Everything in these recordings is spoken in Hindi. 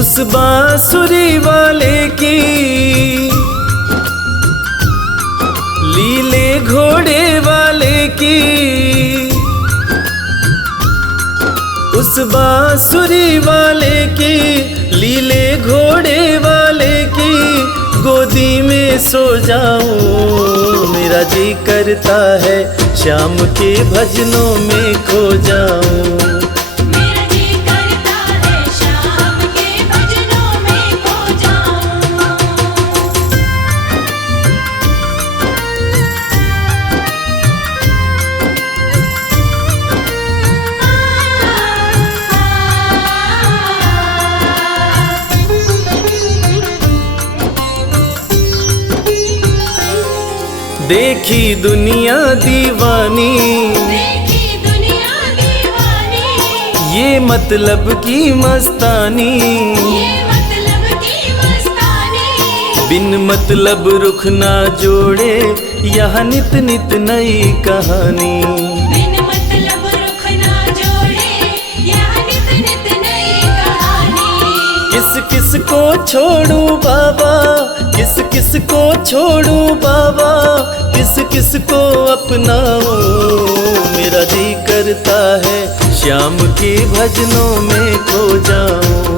उस बांसुरी वाले की लीले घोड़े वाले की, उस बांसुरी वाले की लीले घोड़े वाले की गोदी में सो जाऊं। मेरा जी करता है श्याम के भजनों में खो जाऊं। मेरा जी करता है श्याम के भजनों में खो जाऊं। देखी दुनिया दीवानी, देखी दुनिया दीवानी, ये मतलब की मस्तानी, ये मतलब की मस्तानी। बिन मतलब रुख ना जोड़े यहाँ नित नित नई कहानी। बिन मतलब रुख ना जोड़े यहाँ नित नित नई कहानी। किस किस को छोड़ूं बाबा, किस किस को छोड़ूं बाबा, किस किस को अपनाऊं। मेरा जी करता है श्याम के भजनों में खो जाऊं।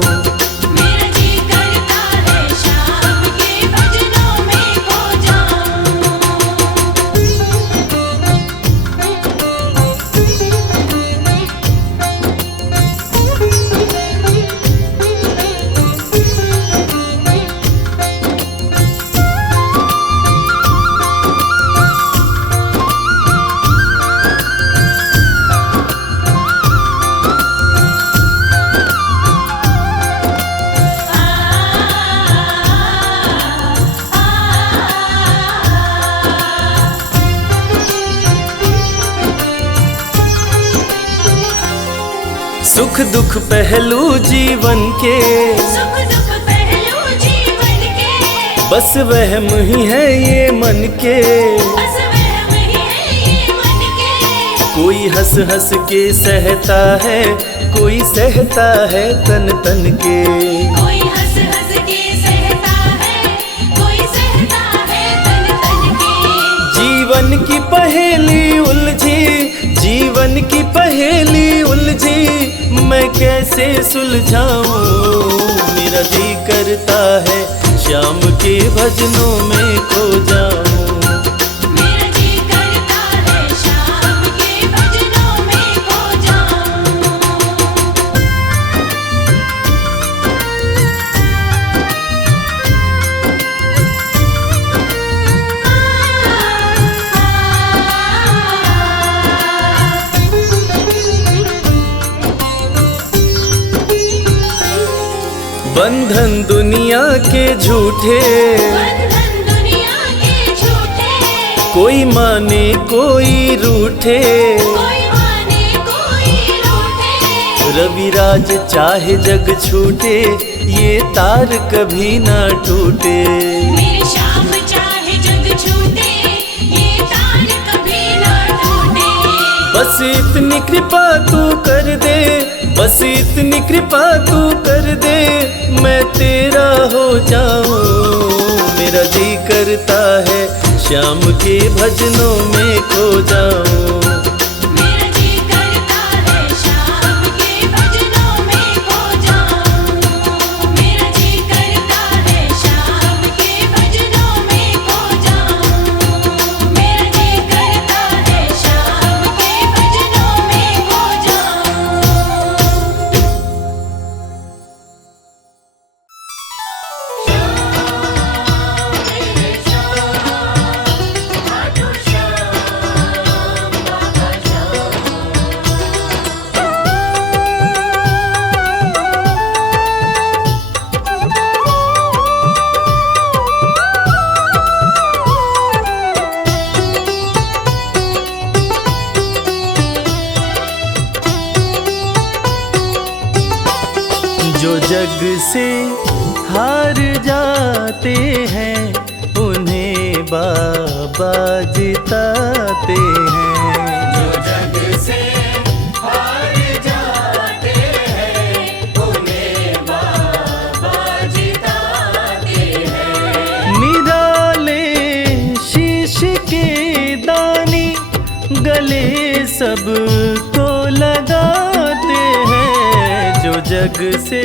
मेरा जी करता है श्याम के भजनों में खो जाऊं। सुख दुख पहलू जीवन के, सुख दुख पहलू जीवन के, बस वहम ही है ये मन के। बस वहम ही है ये मन के। कोई हंस हंस के सहता है, कोई सहता है तन तन के। कोई हंस हंस के सहता है, कोई सहता है तन तन के। जीवन की पहेली उलझी, जीवन की पहेली उलझी, मैं कैसे सुलझाऊं। मेरा जी करता है श्याम के भजनों में खो जाऊं। मेरा जी करता है श्याम के भजनों में खो जाऊं। बंधन दुनिया के झूठे, बंधन दुनिया के झूठे, कोई माने कोई रूठे। कोई माने कोई रूठे। रविराज चाहे जग छूटे, ये तार कभी ना टूटे। मेरे श्याम चाहे जग छूटे, ये तार कभी ना टूटे। बस इतनी कृपा तू कर दे, बस इतनी कृपा तू कर दे, मैं तेरा हो जाऊं। मेरा जी करता है श्याम के भजनों में खो जाऊं। मेरा जी करता है श्याम के भजनों में खो जाऊं। मेरा जी करता है श्याम के भजनों में खो जाऊं। मेरा जी करता है श्याम के भजनों में खो जाऊं। जो जग से हार जाते हैं, उन्हें बाबा जिताते हैं। जो जग से हार जाते हैं, उन्हें बाबा जग से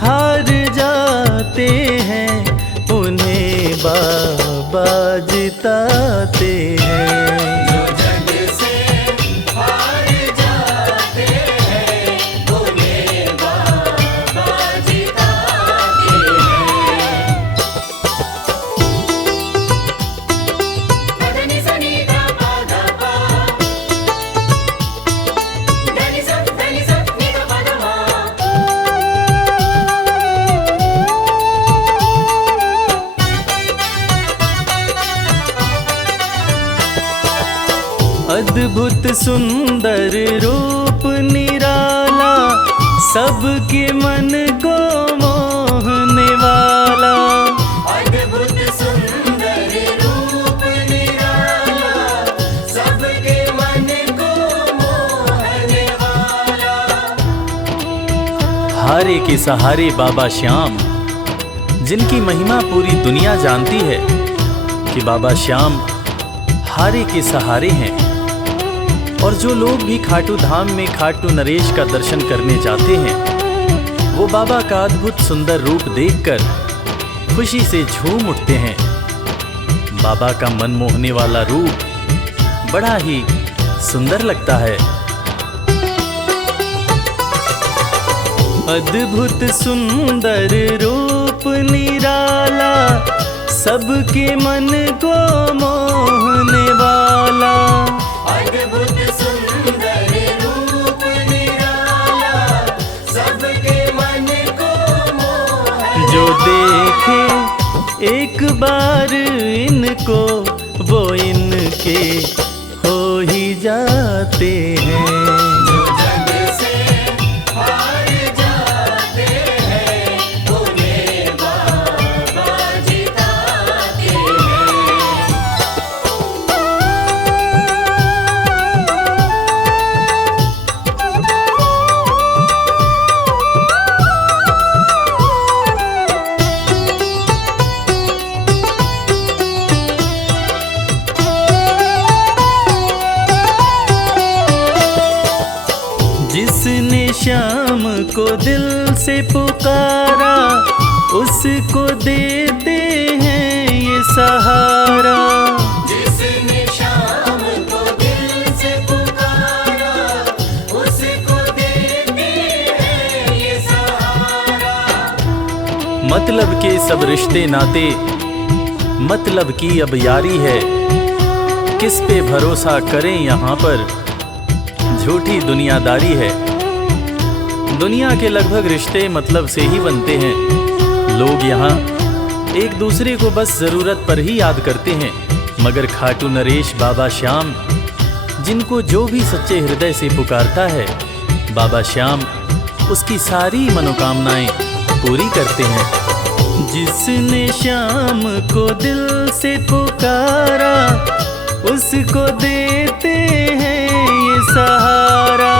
हार जाते हैं, उन्हें बाबा जिताते हैं। जो जग से हार जाते हैं, उन्हें बाबा जिताते हैं। पदनि सनि धा पा धा पा, धनि सा नि धा पा धा मा। अद्भुत सुंदर रूप निराला, सबके मन को मोहने वाला। अद्भुत सुंदर रूप निराला, सबके मन को मोहने वाला। हारे के सहारे बाबा श्याम, जिनकी महिमा पूरी दुनिया जानती है कि बाबा श्याम हारे के सहारे हैं। और जो लोग भी खाटू धाम में खाटू नरेश का दर्शन करने जाते हैं, वो बाबा का अद्भुत सुंदर रूप देखकर खुशी से झूम उठते हैं। बाबा का मन मोहने वाला रूप बड़ा ही सुंदर लगता है। अद्भुत सुंदर रूप निराला, सबके मन को मोहने वाला। अद्भुत सुंदर रूप निराला, सबके मन को मोहने। जो देखे एक बार इनको, वो इनके हो ही जाते हैं। जो जग से हार जाते हैं, उन्हें बाबा जिताते हैं। जिसने श्याम को दिल से पुकारा, उसको देते हैं ये सहारा। जिसने शाम को दिल से पुकारा, उसको देते हैं ये सहारा। मतलब के सब रिश्ते नाते, मतलब की अब यारी है। किस पे भरोसा करें यहाँ पर, झूठी दुनियादारी है। दुनिया के लगभग रिश्ते मतलब से ही बनते हैं। लोग यहाँ एक दूसरे को बस जरूरत पर ही याद करते हैं, मगर खाटू नरेश बाबा श्याम, जिनको जो भी सच्चे हृदय से पुकारता है, बाबा श्याम उसकी सारी मनोकामनाएं पूरी करते हैं। जिसने श्याम को दिल से पुकारा, उसको देते हैं ये सहारा।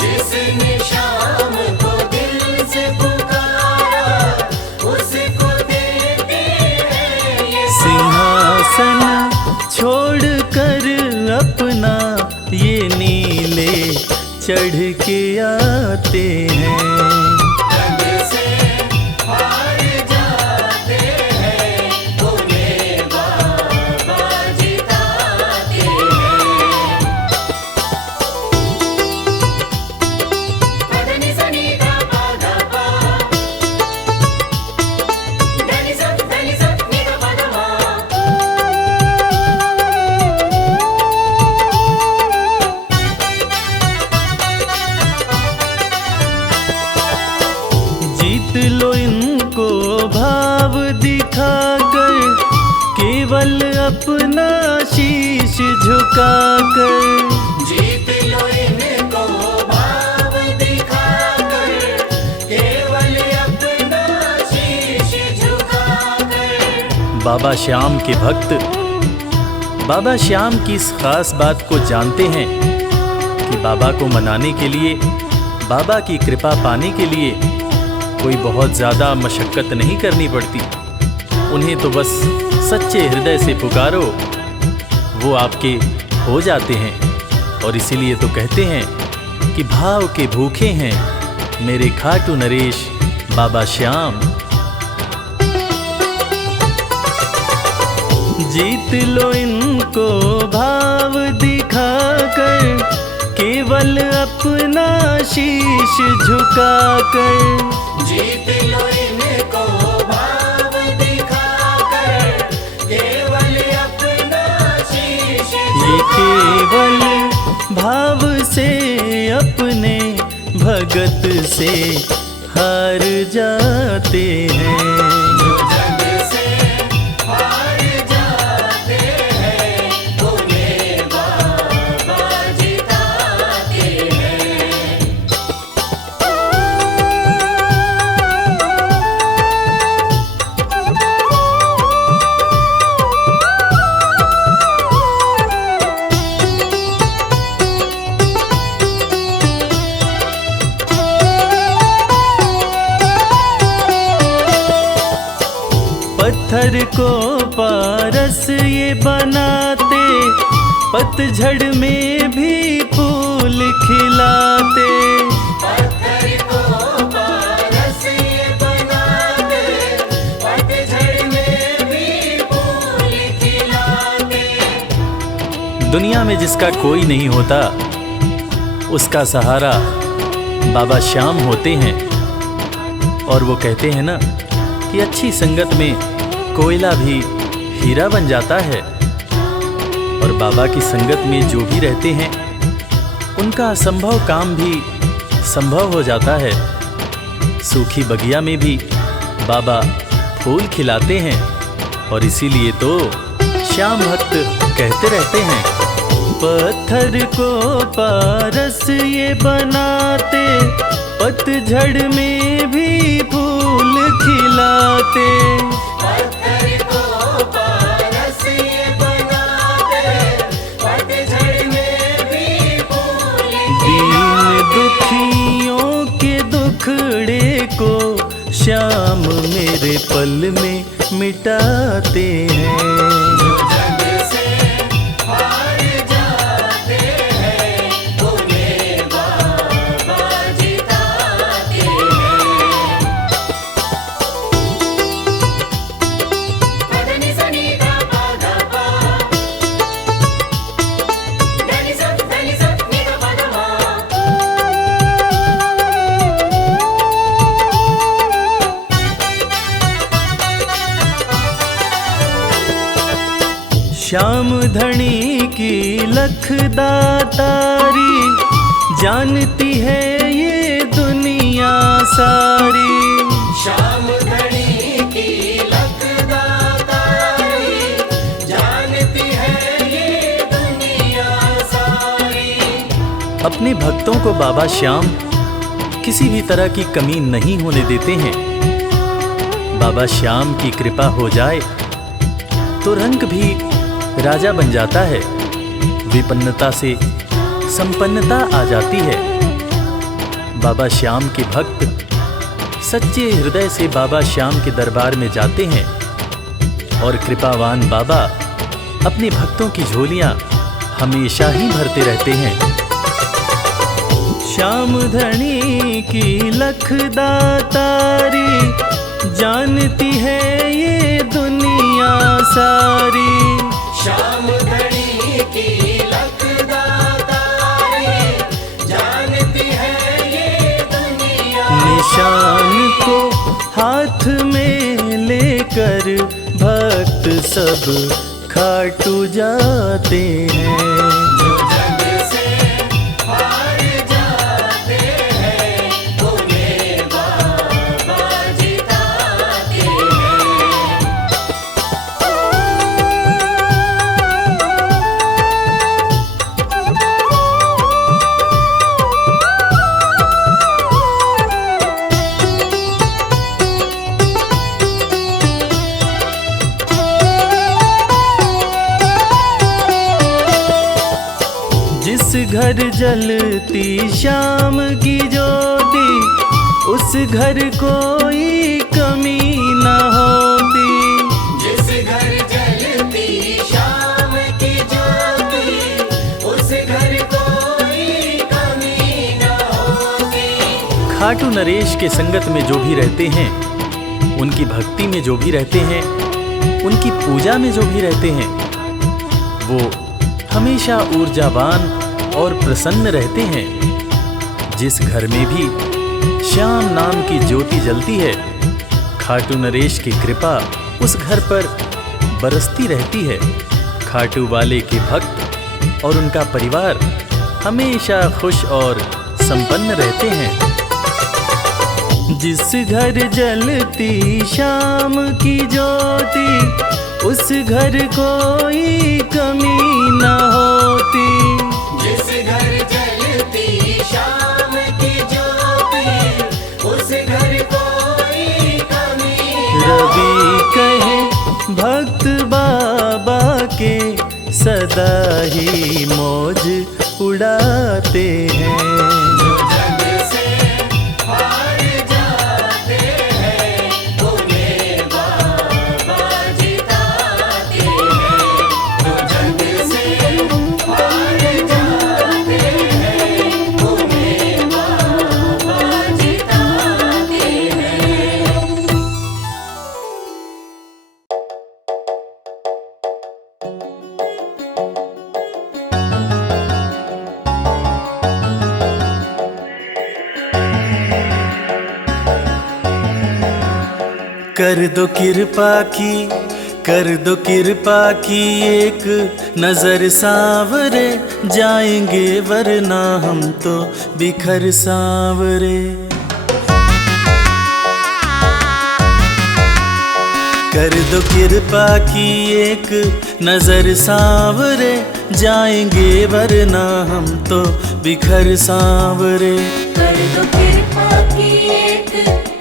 जिसने शाम को दिल से पुकारा, उसको देते हैं ये सिंहासन छोड़कर अपना, ये नीले चढ़ के आते हैं। जग से हार जाते हैं, उन्हें बाबा जिताते हैं। पदनि सनि धा पा धा पा, धनि सा नि धा पा धा मा। जीत लो इनको भाव दिखाकर, केवल अपना शीश झुकाकर। जीत लो इनको भाव दिखाकर, केवल अपना शीश झुकाकर। बाबा श्याम के भक्त बाबा श्याम की इस खास बात को जानते हैं कि बाबा को मनाने के लिए, बाबा की कृपा पाने के लिए कोई बहुत ज़्यादा मशक्क़त नहीं करनी पड़ती। उन्हें तो बस सच्चे हृदय से पुकारो, वो आपके हो जाते हैं। और इसीलिए तो कहते हैं कि भाव के भूखे हैं मेरे खाटू नरेश बाबा श्याम। जीत लो इनको भाव दिखाकर, केवल अपना शीश झुकाकर। जीत लो इनको भाव दिखाकर, केवल अपना शीश ये केवल भाव से अपने भगत से हार जाते हैं। जो जग से हार जाते हैं, उन्हें बाबा जिताते हैं। पत्थर को पारस ये बनाते, पतझड़ में भी फूल खिलाते। पत्थर को पारस ये बनाते, पतझड़ में भी फूल खिलाते। दुनिया में जिसका कोई नहीं होता, उसका सहारा बाबा श्याम होते हैं। और वो कहते हैं ना कि अच्छी संगत में कोयला भी हीरा बन जाता है। और बाबा की संगत में जो भी रहते हैं, उनका असंभव काम भी संभव हो जाता है। सूखी बगिया में भी बाबा फूल खिलाते हैं। और इसीलिए तो श्याम भक्त कहते रहते हैं, पत्थर को पारस ये बनाते, पतझड़ में भी फूल खिलाते। पत्थर को पारस ये बनाते, पतझड़ में भी फूल दीन दुखियों के दुखड़े को श्याम मेरे पल में मिटाते हैं। जो जग से हार जाते हैं, उन्हें बाबा जिताते हैं। पदनि सनि धा पा धा पा, धनि सा नि धा पा धा मा। श्याम धनी की लखदातारी, जानती है ये दुनिया सारी। श्याम धनी की लखदातारी, जानती है ये दुनिया सारी। अपने भक्तों को बाबा श्याम किसी भी तरह की कमी नहीं होने देते हैं। बाबा श्याम की कृपा हो जाए तो रंग भी राजा बन जाता है। विपन्नता से संपन्नता आ जाती है। बाबा श्याम के भक्त सच्चे हृदय से बाबा श्याम के दरबार में जाते हैं। और कृपावान बाबा अपने भक्तों की झोलियां हमेशा ही भरते रहते हैं। श्याम धनी की लखदातारी, जानती है ये दुनिया सारी। श्याम धनी की लखदातारी, जानती है ये दुनिया। निशान को हाथ में लेकर भक्त सब खाटू जाते हैं। जो जग से हार जाते हैं, उन्हें बाबा जिताते हैं। जिस घर जलती श्याम की ज्योति, उस घर कोई कमी न होती। जिस घर जलती श्याम की ज्योति, उस घर कोई कमी न होती। खाटू नरेश के संगत में जो भी रहते हैं, उनकी भक्ति में जो भी रहते हैं, उनकी पूजा में जो भी रहते हैं, वो हमेशा ऊर्जावान और प्रसन्न रहते हैं। जिस घर में भी श्याम नाम की ज्योति जलती है, खाटू नरेश की कृपा उस घर पर बरसती रहती है। खाटू वाले के भक्त और उनका परिवार हमेशा खुश और संपन्न रहते हैं। जिस घर जलती शाम की ज्योति, उस घर कोई कमी न होती। जिस घर जलती शाम की ज्योति, उस घर कोई कमी रवि कहे भक्त बाबा के, सदा ही मौज उड़ाते हैं। जो जग से हार जाते हैं, उन्हें बाबा जिताते हैं। जो जग से हार जाते हैं, उन्हें बाबा जिताते हैं। कर दो कृपा की, कर दो कृपा की, एक नजर सांवरे जाएंगे वरना हम तो बिखर सांवरे। कर दो कृपा की, एक नजर सांवरे जाएंगे वरना हम तो बिखर सांवरे। कर दो कृपा की, एक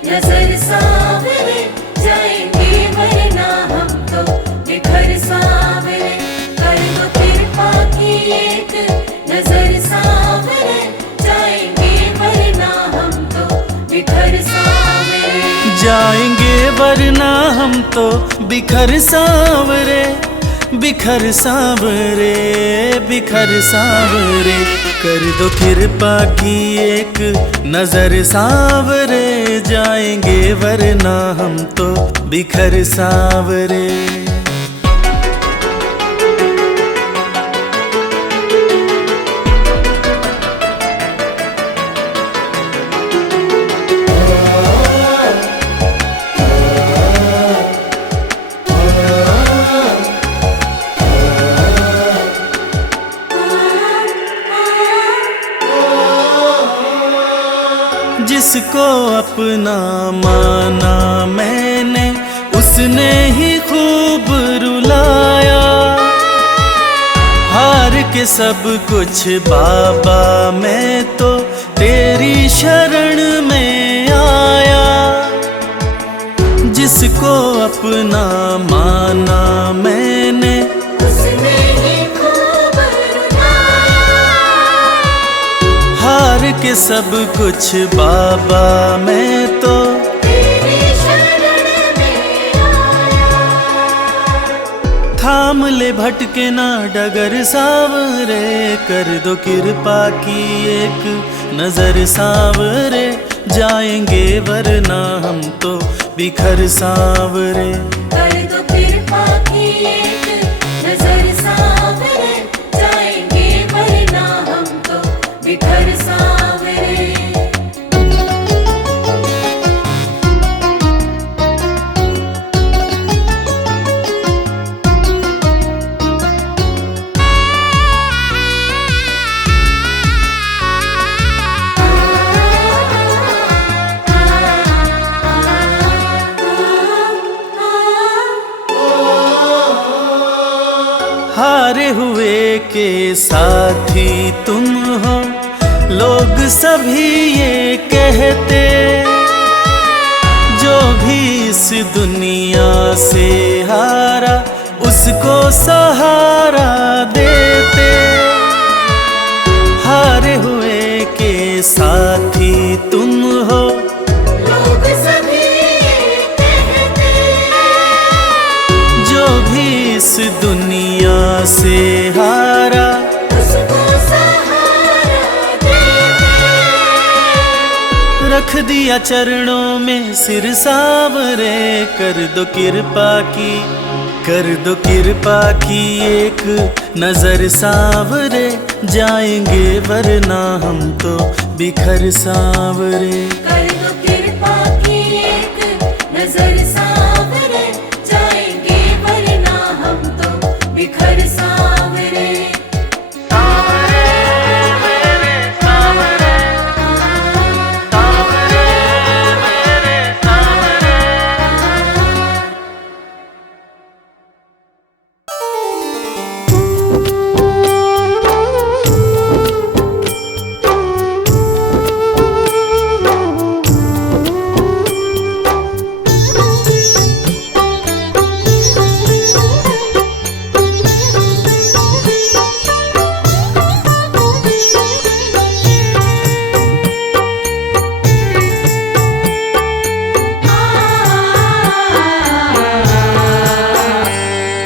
नजर सांवरे जाएंगे वरना हम तो बिखर सांवरे। कर दो कृपा की, एक नजर सांवरे जाएंगे वरना हम तो बिखर सांवरे। जाएंगे वरना हम तो बिखर सांवरे, बिखर सांवरे, बिखर सांवरे। कर दो कृपा की, एक नजर सांवरे जाएंगे वरना हम तो बिखर सांवरे। जिसको अपना माना मैंने, उसने ही खूब रुलाया। हार के सब कुछ बाबा मैं तो तेरी शरण में आया। जिसको अपना माना मैंने, उसने ही खूब रुलाया। हार के सब कुछ बाबा मैं तो तेरी शरण में आया। थाम ले भटके ना डगर सांवरे। कर दो कृपा की, एक नजर सांवरे जाएंगे वरना हम तो बिखर सांवरे। कर दो कृपा की, एक नजर सांवरे जाएंगे वरना हम तो बिखर सांवरे। हारे हुए के साथी तुम हो, लोग सभी ये कहते। जो भी इस दुनिया से हारा, उसको सहारा देते। हारे हुए के साथी तुम हो, लोग सभी ये कहते। जो भी इस दुनिया से हारा, उसको सहारा देते। रख दिया चरणों में सिर सावरे, कर दो कृपा की, कर दो कृपा की एक नजर सावरे, जाएंगे वरना हम तो बिखर सावरे। कर दो कृपा की एक नजर सावरे, जाएंगे वरना हम तो बिखर सावरे।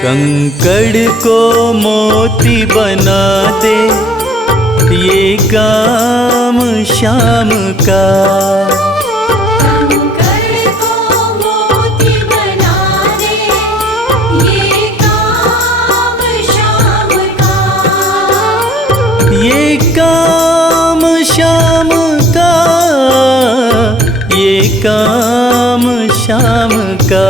कंकड़ को मोती बना दे, ये काम शाम का। कंकड़ को मोती बना दे, ये काम शाम का। ये काम शाम का, ये काम शाम का।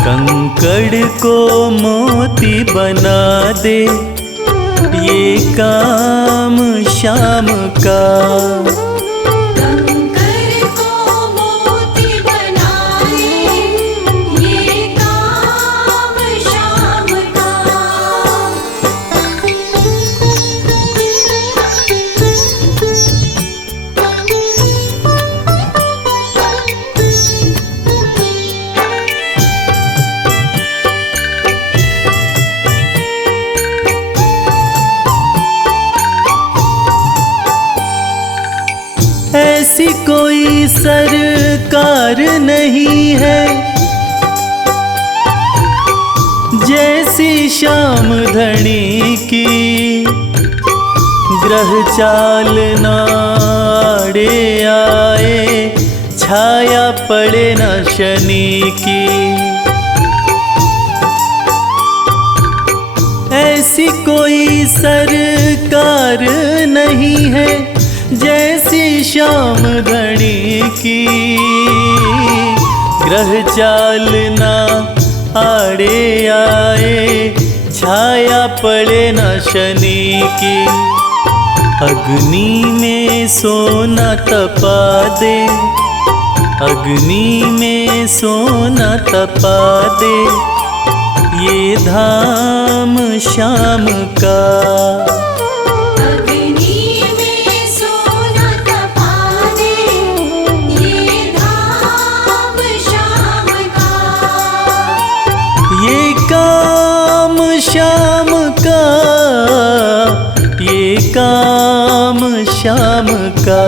कंकड़ को मोती बना दे, ये काम शाम का। कंकड़ को मोती बना दे, ये काम शाम का। ऐसी कोई सरकार नहीं है जैसी श्याम धनी की, ग्रह चाल नाड़े आए, छाया पड़े न शनि की। ऐसी कोई सरकार नहीं है जैसी श्याम धनी की, ग्रह चाल ना आड़े आए, छाया पड़े न शनि की। अग्नि में सोना तपा दे, अग्नि में सोना तपा दे, ये धाम शाम का। ये काम शाम का, ये काम शाम का।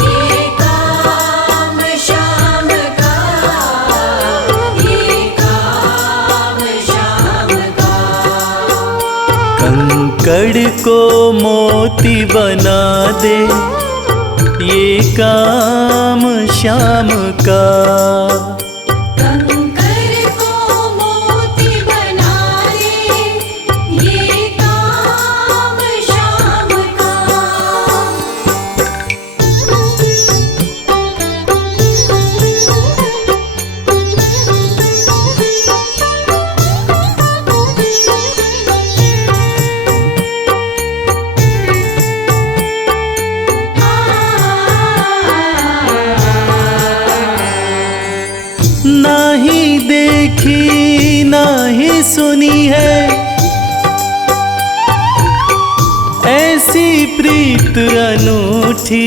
ये काम शाम का, ये काम शाम का। कंकड़ को मोती बना दे, ये काम शाम का। नहीं देखी नहीं सुनी है ऐसी प्रीत अनूठी,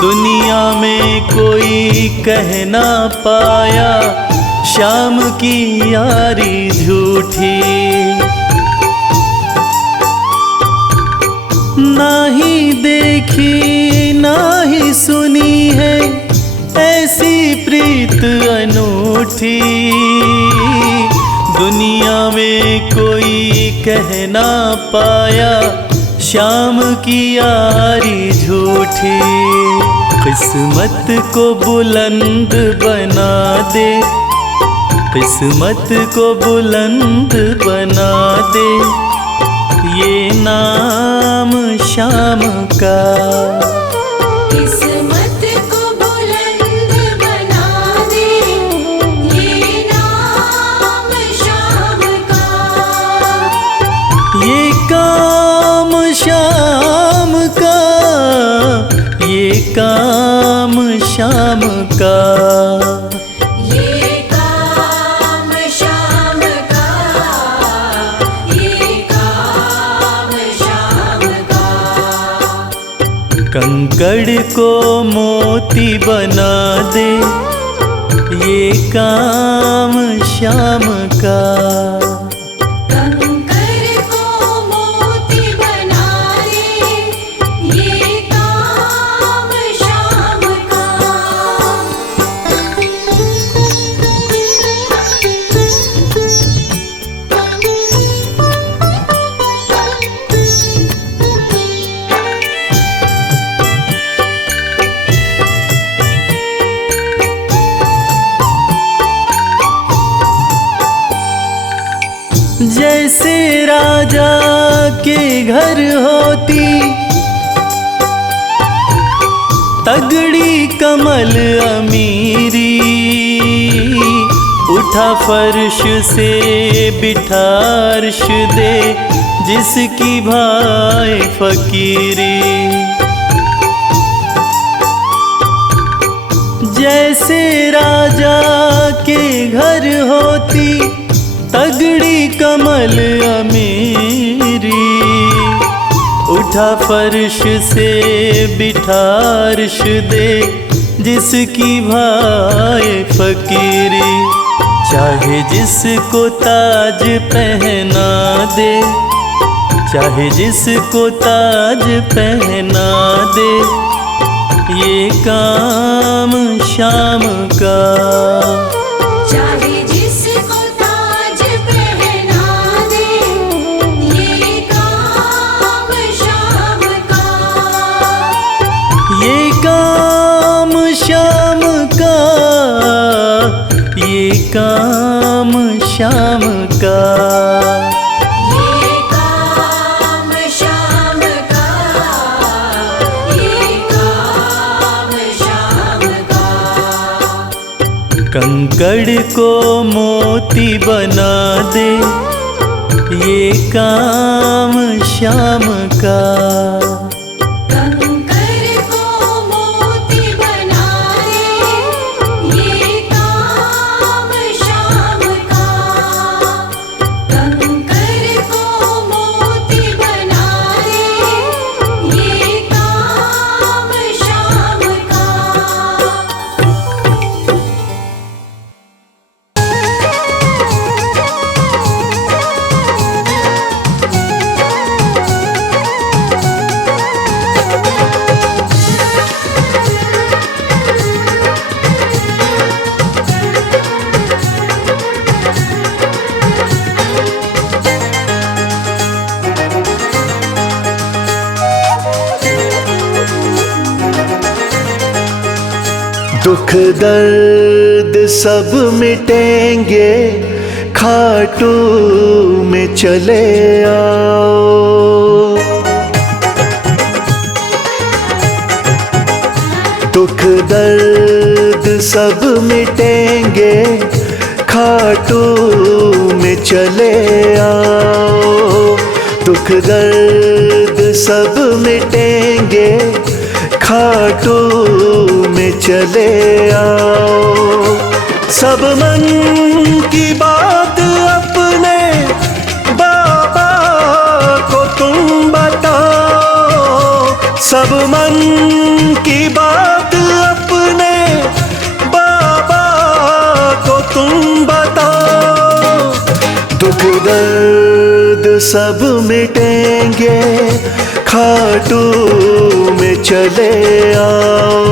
दुनिया में कोई कह ना पाया शाम की यारी झूठी। नहीं देखी नहीं सुनी है ऐसी प्रीत अनूठी, झूठी, दुनिया में कोई कह ना पाया श्याम की यारी झूठी। किस्मत को बुलंद बना दे, किस्मत को बुलंद बना दे, ये नाम श्याम का। किस्मत को बुलंद बना दे, ये नाम श्याम का। ये काम श्याम का, ये काम श्याम का। ये काम श्याम का, ये काम श्याम का। कंकड़ को मोती बना दे, ये काम श्याम का। कंकर को मोती बना दे, ये काम श्याम का। जैसे राजा के घर होती तगड़ी कमल अमीरी, उठा फर्श से बिठा अर्श दे, जिसकी भाई फकीरी। जैसे राजा के घर होती तगड़ी कमल अमीरी, उठा फर्श से बिठा अर्श दे, जिसकी भाई फकीरी। चाहे जिसको ताज पहना दे, चाहे जिसको ताज पहना दे, ये काम श्याम का। चाहे जिसको ताज पहना दे, ये काम श्याम का। ये काम श्याम का, ये काम श्याम का। ये काम श्याम का, ये काम श्याम का। कंकड़ को मोती बना दे, ये काम श्याम का। कंकर को मोती बना दे, ये काम श्याम का। कंकर को मोती बना दे, ये काम श्याम का। दुख दर्द सब मिटेंगे, खाटू में चले आओ। दुख दर्द सब मिटेंगे, खाटू में चले आओ। दुख दर्द सब मिटेंगे, खाटू में चले आओ। सब मन की बात अपने बाबा को तुम बताओ। सब मन की बात अपने बाबा को तुम बताओ। दुख दर्द सब मिटेंगे, खाटू में चले आओ।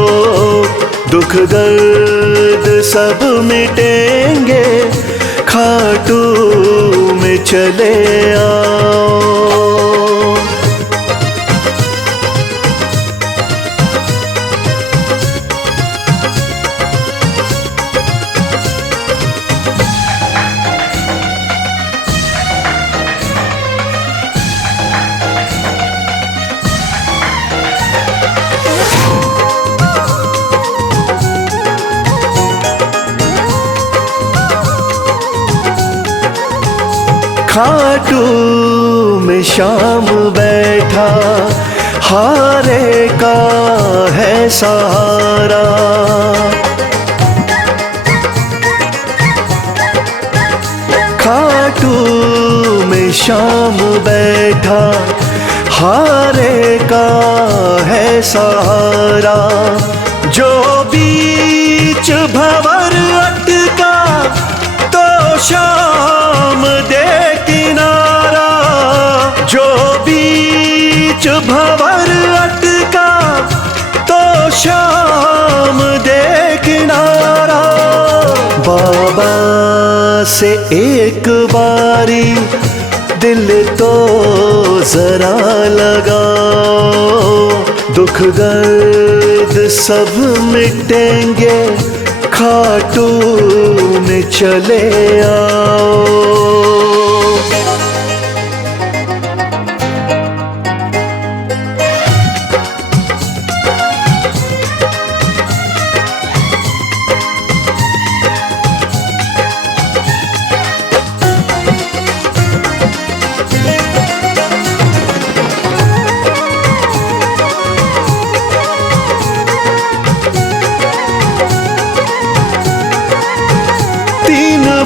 दुख दुख दर्द सब मिटेंगे, खाटू में चले आओ। खाटू में शाम बैठा, हारे का है सहारा। खाटू में शाम बैठा, हारे का है सहारा। जो बीच भंवर अटका, तो शाम दे किनारा। जो बीच भंवर अटका, तो शाम दे किनारा। बाबा से एक बारी दिल तो जरा लगाओ, दुख दर्द सब मिटेंगे, खाटू में चले आओ।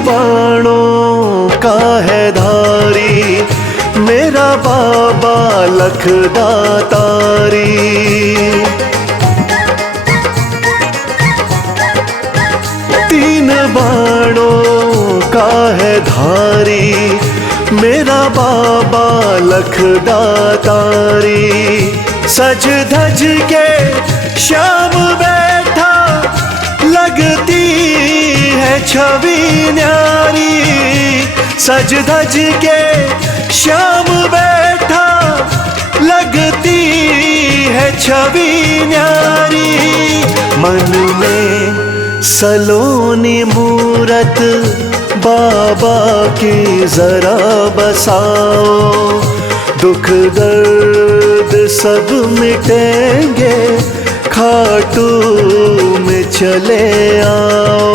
बाणों का है धारी, मेरा बाबा लखदातारी। तीन बाणों का है धारी, मेरा बाबा लखदातारी। सज धज के शाम बैठा, लगती है छवि न्यारी। सज धज के शाम बैठा, लगती है छवि न्यारी। मन में सलोनी मूरत बाबा की जरा बसाओ, दुख दर्द सब मिटेंगे, खाटू में चले आओ।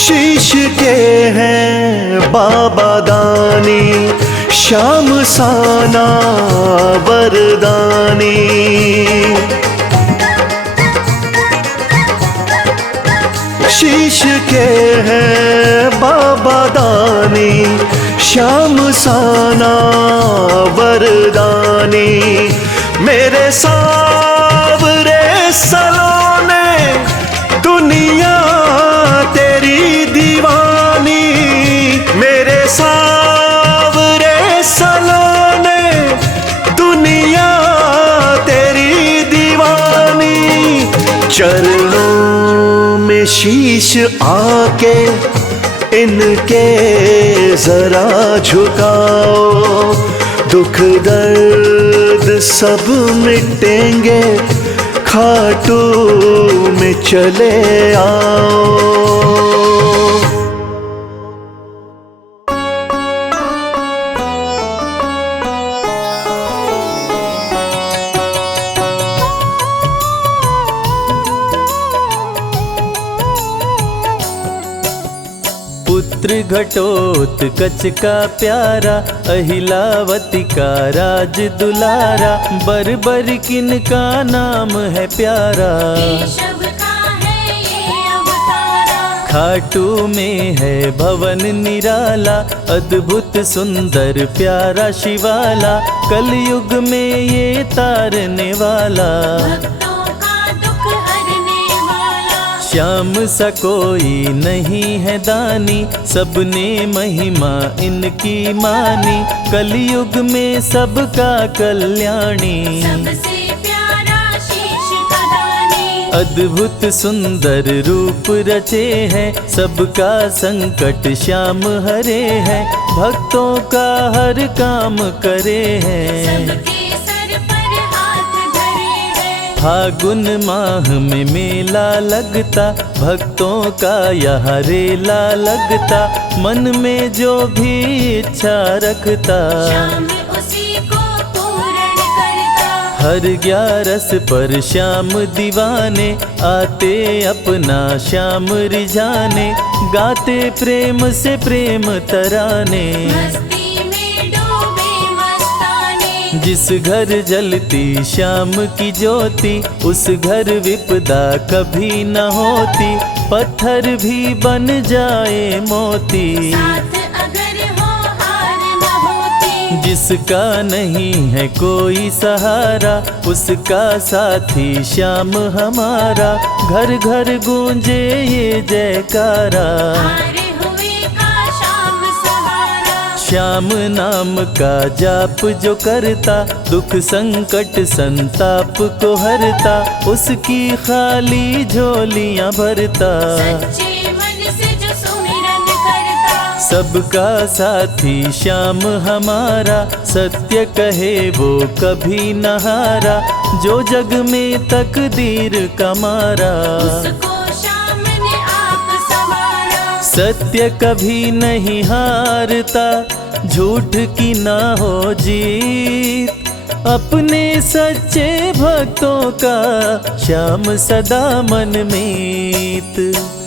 शीश के हैं बाबा दानी, श्याम साना वरदानी। शीश के हैं बाबा दानी, श्याम साना वरदानी। मेरे सावरे सलोने, दुनिया तेरी दीवानी। मेरे सावरे सलोने, दुनिया तेरी दीवानी। चरणों में शीश आके इनके जरा झुकाओ, दुख दर्द सब मिटेंगे, खाटू में चले आओ। पुत्र घटोत्कच का प्यारा, अहिलावती का राज दुलारा। बर किन का नाम है प्यारा, केशव का है ये अवतारा। खाटू में है भवन निराला, अद्भुत सुंदर प्यारा शिवाला, कलयुग में ये तारने वाला। भक्तों का दुख हरने वाला, श्याम सा कोई नहीं है दानी, सबने महिमा इनकी मानी, कलयुग में सबका कल्याणी। सबसे प्यारा शीश का दानी, अद्भुत सुंदर रूप रचे हैं, सबका संकट श्याम हरे हैं, भक्तों का हर काम करे हैं। सबके सर पर हाथ धरे हैं। फागुन माह में मेला लगता, भक्तों का यहाँ रेला लगता, मन में जो भी इच्छा रखता, श्याम उसी को पूर्ण करता। हर 11 पर श्याम दीवाने, आते अपना श्याम रिझाने, गाते प्रेम से प्रेम तराने। मस्ती में डूबे मस्ताने, जिस घर जलती श्याम की ज्योति, उस घर विपदा कभी न होती, पत्थर भी बन जाए मोती। साथ अगर हो हार न होती, जिसका नहीं है कोई सहारा, उसका साथी श्याम हमारा, घर घर गूंजे ये जयकारा। हारे हुए का श्याम सहारा। श्याम नाम का जाप जो करता, दुख संकट संताप को हरता, उसकी खाली झोलियां भरता। सच्चे मन से जो सुमिरन करता, सबका साथी श्याम हमारा, सत्य कहे वो कभी न हारा, जो जग में तकदीर का मारा। उसको श्याम ने आप संवारा। सत्य कभी नहीं हारता, झूठ की ना हो जीत, अपने सच्चे भक्तों का श्याम सदा मन मीत।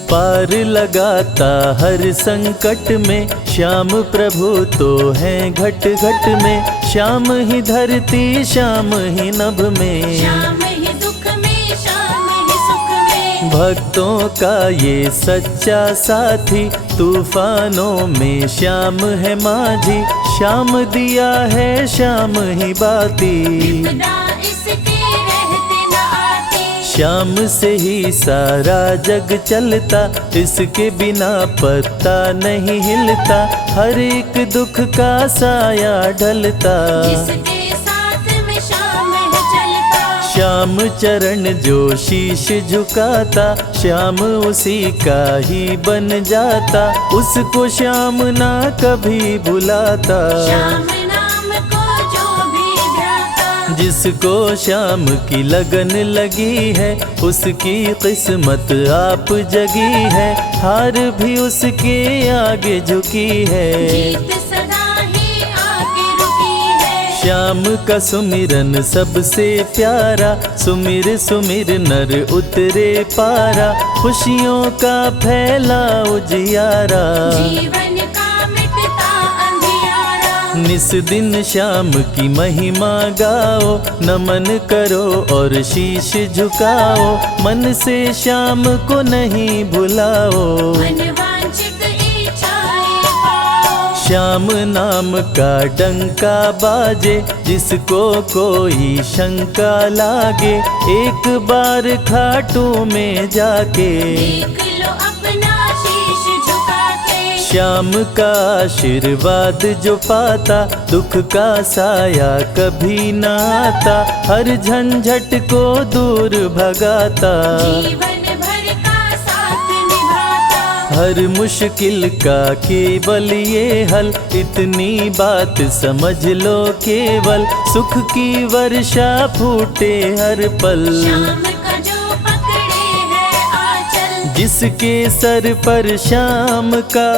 पार लगाता हर संकट में, श्याम प्रभु तो हैं घट घट में, श्याम ही धरती श्याम ही नभ में, श्याम ही दुख में श्याम ही सुख में। भक्तों का ये सच्चा साथी, तूफानों में श्याम है माझी, श्याम दिया है श्याम ही बाती। विपदा इसके रहते न आती, श्याम से ही सारा जग चलता, इसके बिना पत्ता नहीं हिलता, हर एक दुख का साया ढलता। जिसके साथ में श्याम है चलता, श्याम चरण जो शीश झुकाता, श्याम उसी का ही बन जाता, उसको श्याम ना कभी भुलाता। श्याम नाम को जो भी ध्याता, जिसको श्याम की लगन लगी है, उसकी किस्मत आप जगी है, हार भी उसके आगे झुकी है। जीत सदा ही आके रुकी है। श्याम का सुमिरन सबसे प्यारा, सुमिर सुमिर नर उतरे पारा, खुशियों का फैला उजियारा। जीवन का मिटता अंधियारा, निस दिन श्याम की महिमा गाओ, नमन करो और शीश झुकाओ, मन से श्याम को नहीं भुलाओ। मनवांछित इच्छाएं पाओ, श्याम नाम का डंका बाजे, जिसको कोई शंका लागे, एक बार खाटू में जाके, देख लो अपना शीश झुका के। श्याम का आशीर्वाद जो पाता, दुख का साया कभी न आता, हर झंझट को दूर भगाता, जीवन भर का साथ निभाता। हर मुश्किल का केवल ये हल, इतनी बात समझ लो केवल, सुख की वर्षा फूटे हर पल। श्याम का जो पकड़े है आंचल, जिसके सर पर श्याम का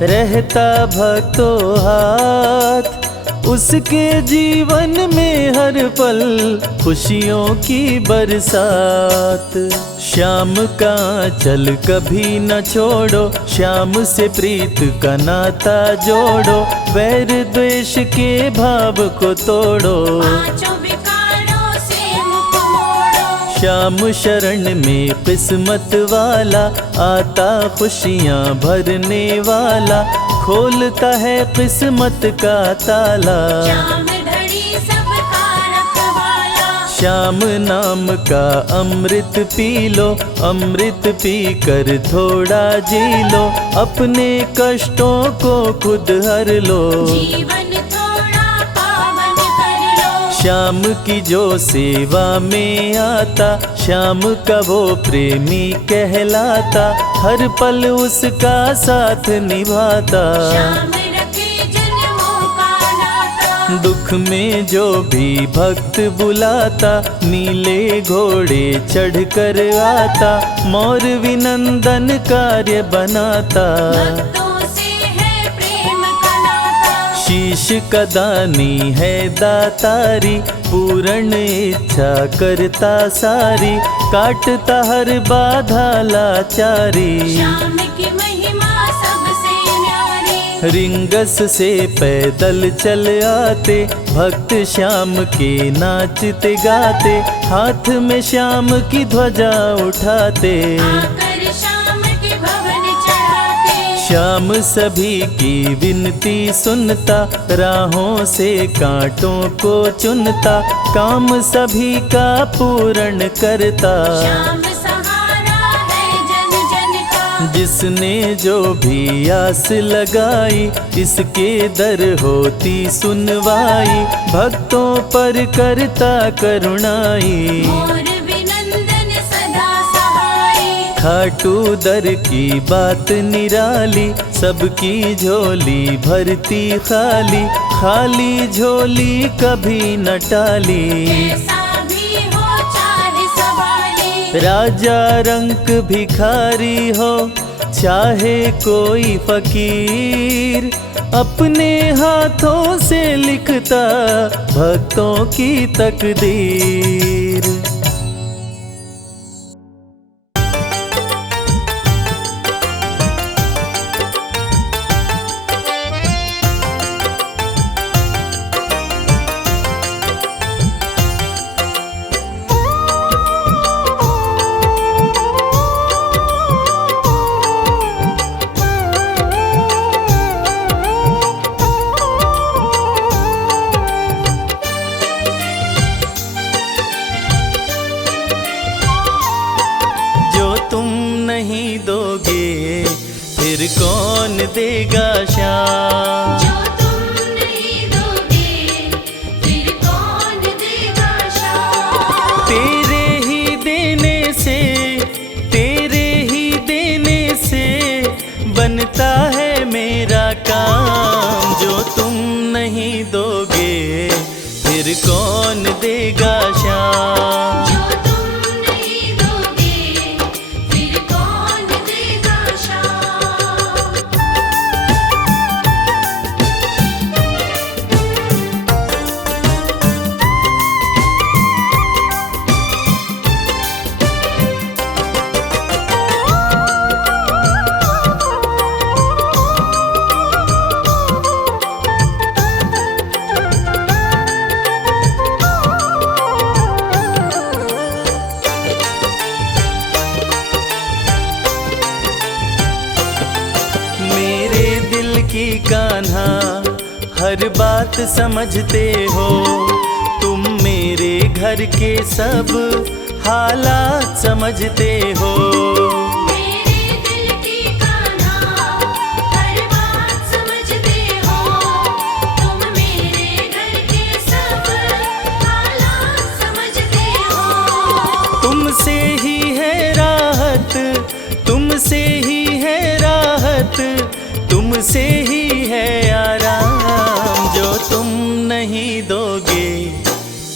रहता भक्तों हाथ, उसके जीवन में हर पल खुशियों की बरसात। श्याम का आंचल कभी न छोड़ो, श्याम से प्रीत का नाता जोड़ो, वैर द्वेष के भाव को तोड़ो। पांचों विकारों से मुख मोड़ो, श्याम शरण में किस्मत वाला आता खुशियाँ भरने वाला, खोलता है किस्मत का ताला। श्याम धड़ी सबका रखवाला, श्याम नाम का अमृत पी लो, अमृत पी कर थोड़ा जी लो, अपने कष्टों को खुद हर लो। जीवन थोड़ा पावन कर लो। श्याम की जो सेवा में आता, श्याम का वो प्रेमी कहलाता, हर पल उसका साथ निभाता। श्याम रखे जन्मों का नाता, दुख में जो भी भक्त बुलाता, नीले घोड़े चढ़ कर आता, मोर विनंदन कार्य बनाता। भक्तों से है प्रेम का नाता, शीश का दानी है दातारी, पूर्ण इच्छा करता सारी, काटता हर बाधा लाचारी। श्याम की महिमा सबसे न्यारी, रिंगस से पैदल चल आते, भक्त श्याम के नाचते गाते, हाथ में श्याम की ध्वजा उठाते। आकर श्याम के भवन चढ़ाते। श्याम सभी की विनती सुनता, राहों से कांटों को चुनता, काम सभी का पूर्ण करता। श्याम सहारा है जन जन का, जिसने जो भी आस लगाई, इसके दर होती सुनवाई, भक्तों पर करता करुणाई। मोर विनंदन सदा सहाई, खाटू दर की बात निराली, सबकी झोली भरती खाली, खाली झोली कभी न टाली। कैसा भी हो चाहे सवाली, राजा रंक भिखारी हो चाहे कोई फकीर, अपने हाथों से लिखता भक्तों की तकदीर। फिर कौन देगा श्याम? जो तुम नहीं दोगे फिर कौन देगा श्याम? तेरे ही देने से, तेरे ही देने से बनता है मेरा काम। जो तुम नहीं दोगे फिर कौन देगा श्याम? जो तुम नहीं दोगे फिर कौन देगा श्याम? मेरे दिल की कान्हा हर बात समझते हो, तुम मेरे घर के सब हालात समझते हो। मेरे दिल की कान्हा हर बात समझते हो, तुम मेरे घर के सब हालात समझते हो। तुमसे ही है राहत, तुमसे ही है राहत, तुमसे ही है आराम। जो तुम नहीं दोगे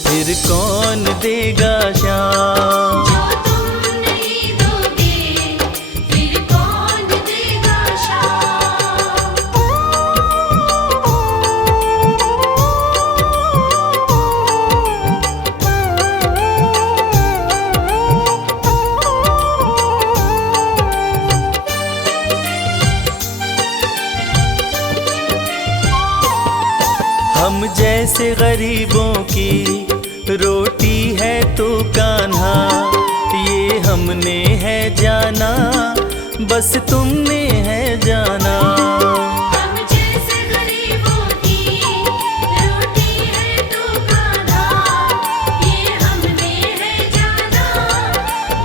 फिर कौन देगा श्याम? जो तुम नहीं दोगे फिर कौन देगा श्याम? हम जैसे गरीबों की रोटी है तू कान्हा, ये हमने है जाना, बस तुमने है जाना। हम जैसे गरीबों की रोटी है तू कान्हा, ये हमने है जाना,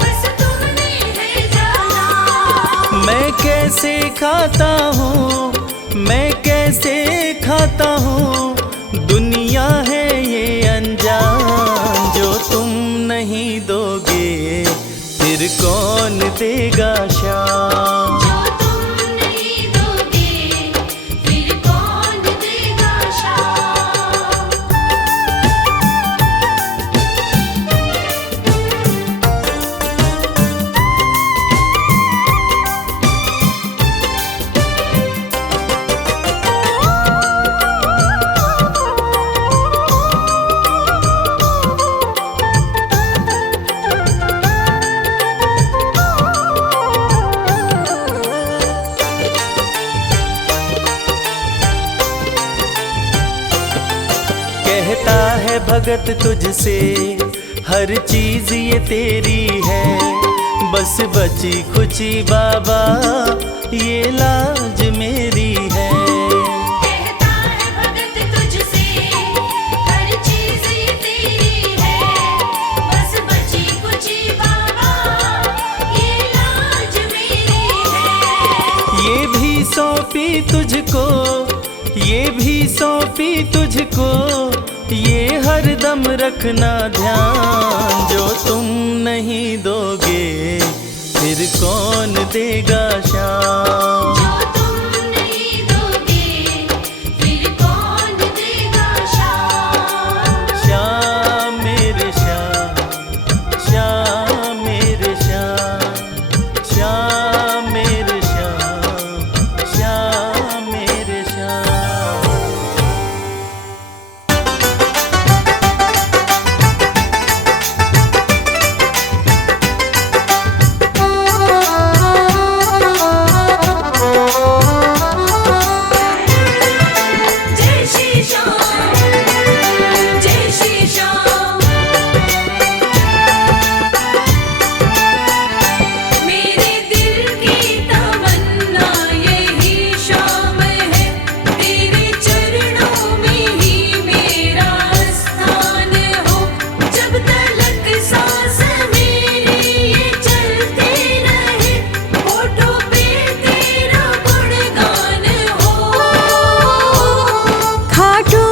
बस तुमने है जाना। मैं कैसे खाता हूँ, मैं कैसे खाता हूँ, दुनिया है ये अनजान। जो तुम नहीं दोगे फिर कौन देगा शाम। जो तुम नहीं दोगे फिर कौन देगा शाम। कहता है भगत तुझसे हर चीज ये तेरी है, बस बची खुची बाबा ये लाज मेरी है। कहता है भगत तुझसे हर चीज ये तेरी है, बस बची कुची बाबा ये लाज मेरी है। ये भी सौंपी तुझको, ये भी सौंपी तुझको, ये हरदम रखना ध्यान। जो तुम नहीं दोगे फिर कौन देगा शाम। जो तुम नहीं दोगे फिर कौन देगा शाम। श्याम मेरे श्याम, श्याम मेरे श्याम, श्याम मेरे श्याम, श्याम मेरे श्याम। जय श्री श्याम, जय श्री श्याम। मेरे दिल की तमन्ना यही शाम है, तेरे चरणों में ही मेरा स्थान हो। जब तलक सांस मेरी ये चलते रहे, होठों पे तेरा गुणगान हो। खाटू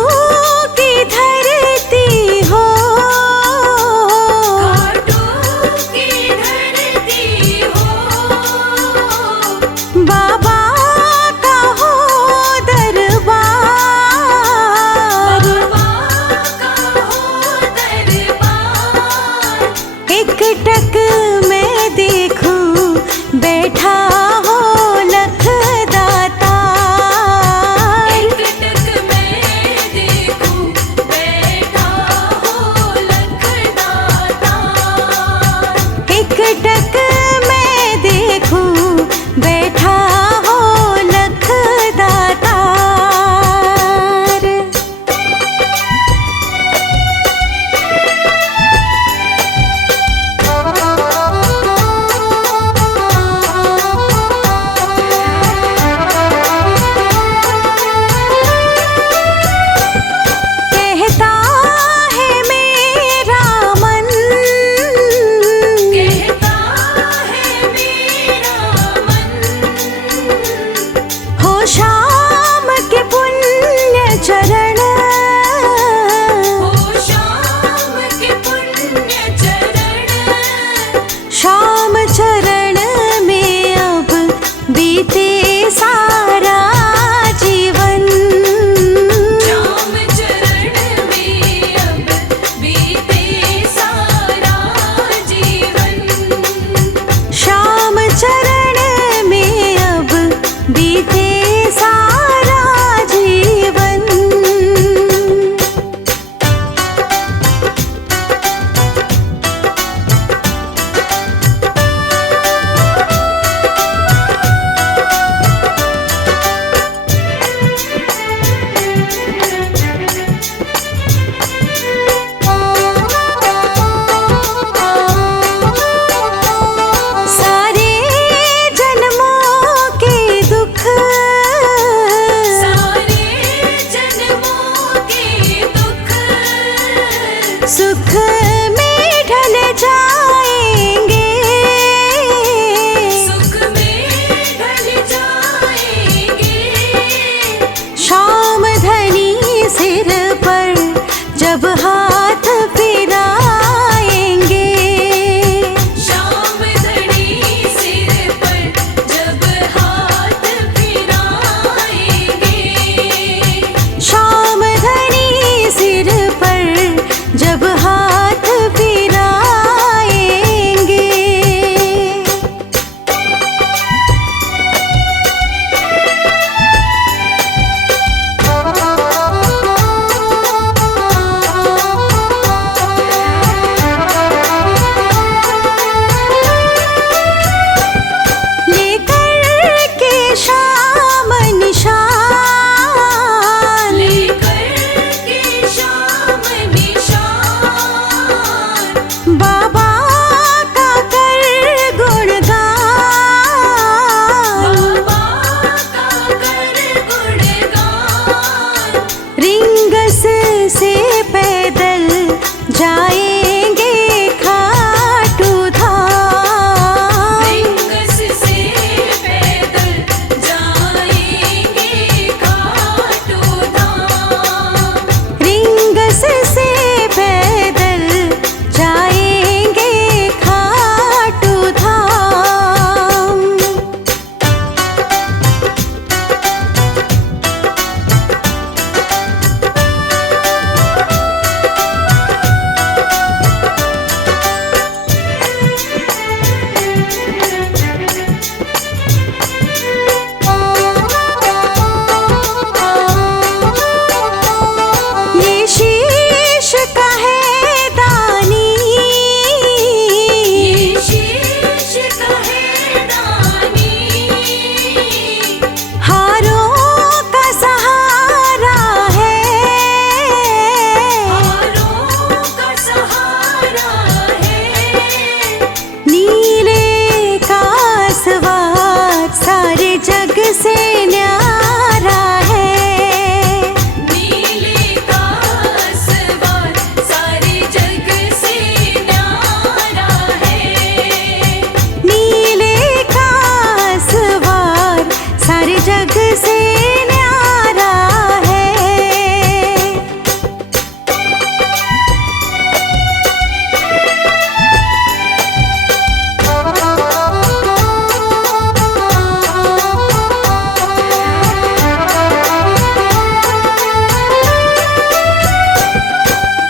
की धरती हो, घाटों की धरती हो, बाबा का हो दरबार। बाबा का हो दरबार। एक टक मैं देखूं बैठा हो लखदाता। एक टक मैं देखूं बैठा हो लखदाता। एक टक मैं देखूं बैठा हो लखदाता। कहता है मेरा मन, कहता है मेरा मन, हो शाम के पुण्य चरण। हो शाम के पुण्य चरण। शाम चरण में अब बीते सारा जीवन। श्याम चरण में अब बीते सारा जीवन। शाम चरण में अब बीते सारा जीवन। से न्यारा है।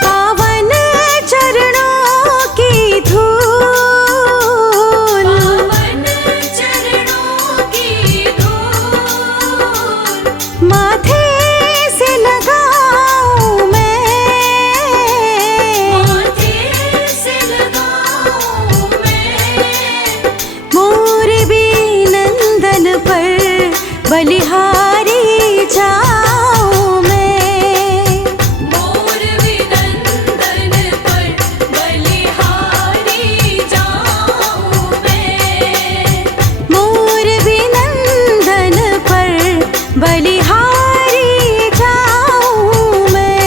पावन चरणों की धूल, पावन चरणों की धूल माथे से लगाऊं मैं, माथे से लगाऊं मैं। मोर भी नंदन पर बलिहारी जाऊं मैं। मोर विनंदन पर बलिहारी जाऊं मैं। मोर भी नंदन पर बलिहारी जाऊं मैं।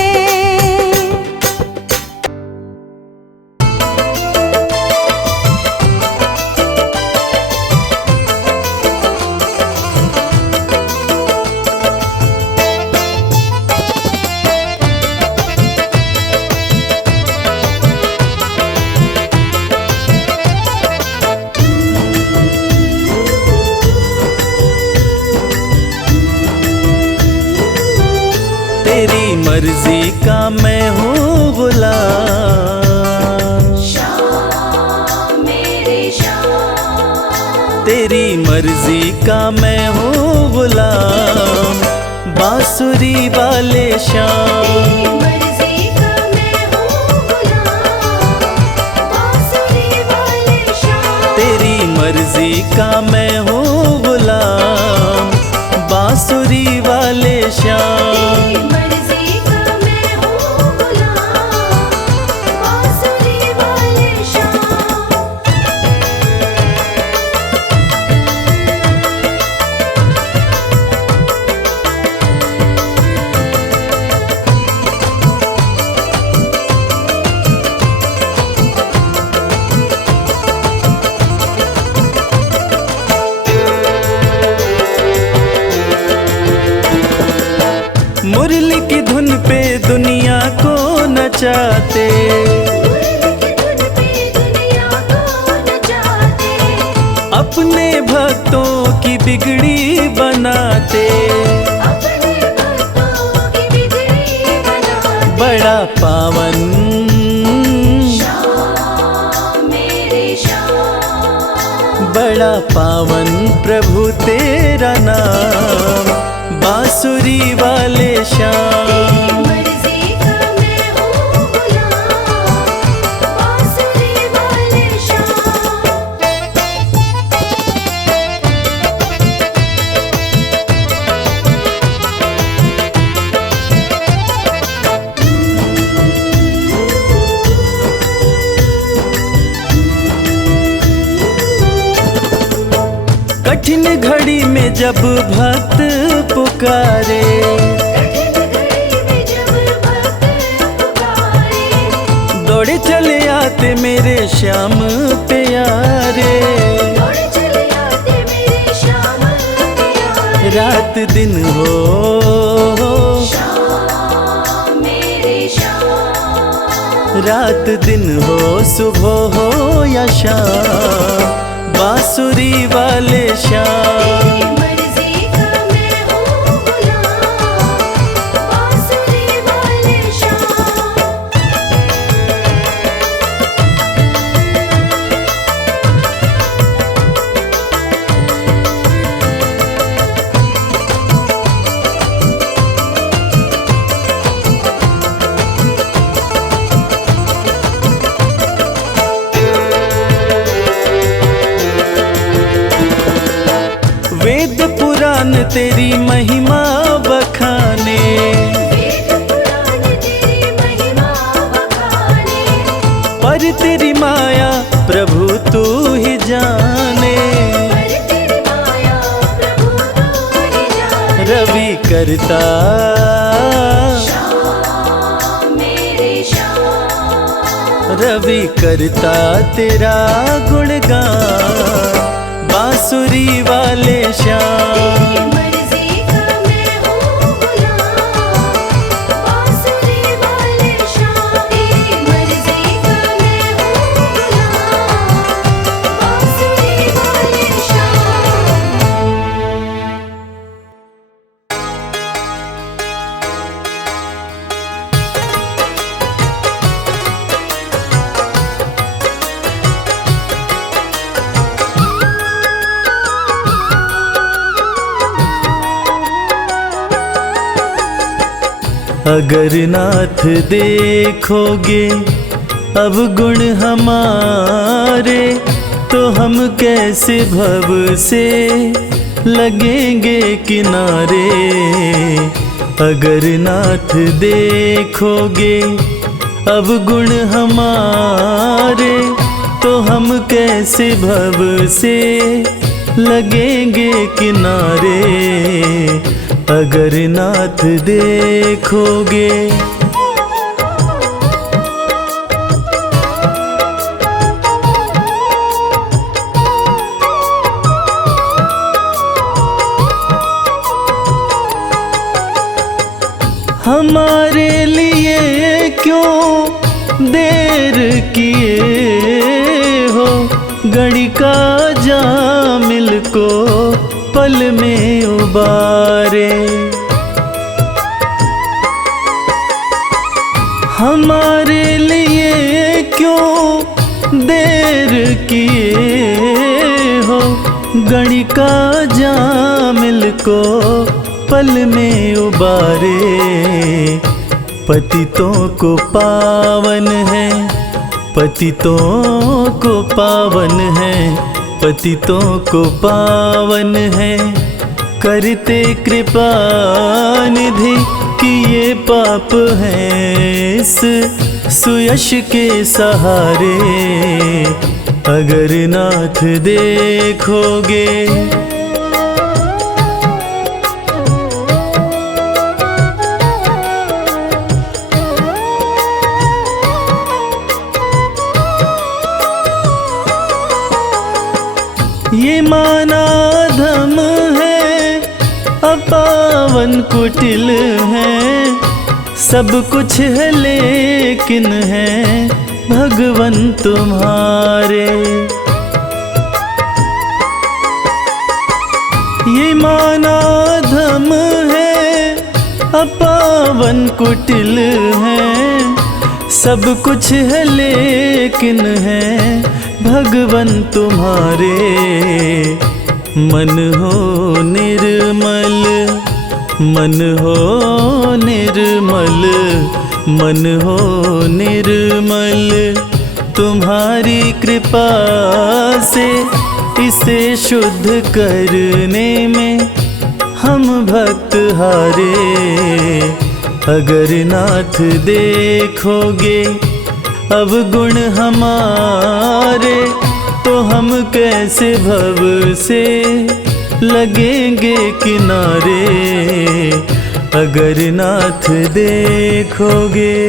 तेरी मर्जी का मैं हूँ गुलाम, श्याम मेरे श्याम, तेरी मर्जी का मैं हूँ गुलाम, बांसुरी वाले श्याम। मर्जी का मैं हूँ गुलाम, बांसुरी वाले श्याम। तेरी मर्जी का मैं हूँ गुलाम, बांसुरी वाले श्याम। मर्जी का मैं हूँ गुलाम, बांसुरी वाले श्याम। मुरली की धुन पे दुनिया को नचाते, धुन पे दुनिया को नचाते, अपने भक्तों की बिगड़ी बनाते। अपने भक्तों की बिगड़ी बनाते। बड़ा पावन, श्याम मेरे श्याम, बड़ा पावन प्रभु तेरा नाम, बांसुरी वाले श्याम। मर्जी का मैं हूँ गुलाम, बांसुरी वाले श्याम। कठिन घड़ी में जब भक्त पुकारे, कठिन घड़ी में जब भक्त पुकारे, दौड़े चले आते मेरे श्याम प्यारे। दौड़ चले आते मेरे श्याम प्यारे। रात दिन हो, श्याम मेरे श्याम, रात दिन हो, सुबह हो या शाम, बांसुरी वाले श्याम। मर्जी का मैं हूँ गुलाम, बांसुरी वाले श्याम। वेद पुराण तेरी महिमा बखाने, वेद पुराण तेरी महिमा बखाने, पर तेरी माया प्रभु तू ही जाने। पर तेरी माया प्रभु तू ही जाने। रवि करता, श्याम मेरे श्याम, रवि करता तेरा गुणगान, बांसुरी वाले श्याम। मर्जी अगर नाथ देखोगे अब गुण हमारे, तो हम कैसे भव से लगेंगे किनारे। अगर नाथ देखोगे अब गुण हमारे, तो हम कैसे भव से लगेंगे किनारे। अगर नाथ देखोगे। हमारे लिए क्यों देर किए हो, गणिका जामिल को पल में उबारे। हमारे लिए क्यों देर किए हो, गणिका जामिल को पल में उबारे। पतितों को पावन है, पतितों को पावन है, पतितों को पावन है, करते कृपा निधि कि ये पाप हैं इस सुयश के सहारे। अगर नाथ देखोगे। ये माना धम है, अपावन कुटिल है, सब कुछ है लेकिन है भगवन तुम्हारे। ये माना धम है, अपावन कुटिल है, सब कुछ है लेकिन है भगवन तुम्हारे। मन हो निर्मल, मन हो निर्मल, मन हो निर्मल, तुम्हारी कृपा से इसे शुद्ध करने में हम भक्त हारे। अगर नाथ देखोगे अब गुण हमारे, तो हम कैसे भव से लगेंगे किनारे। अगर नाथ देखोगे।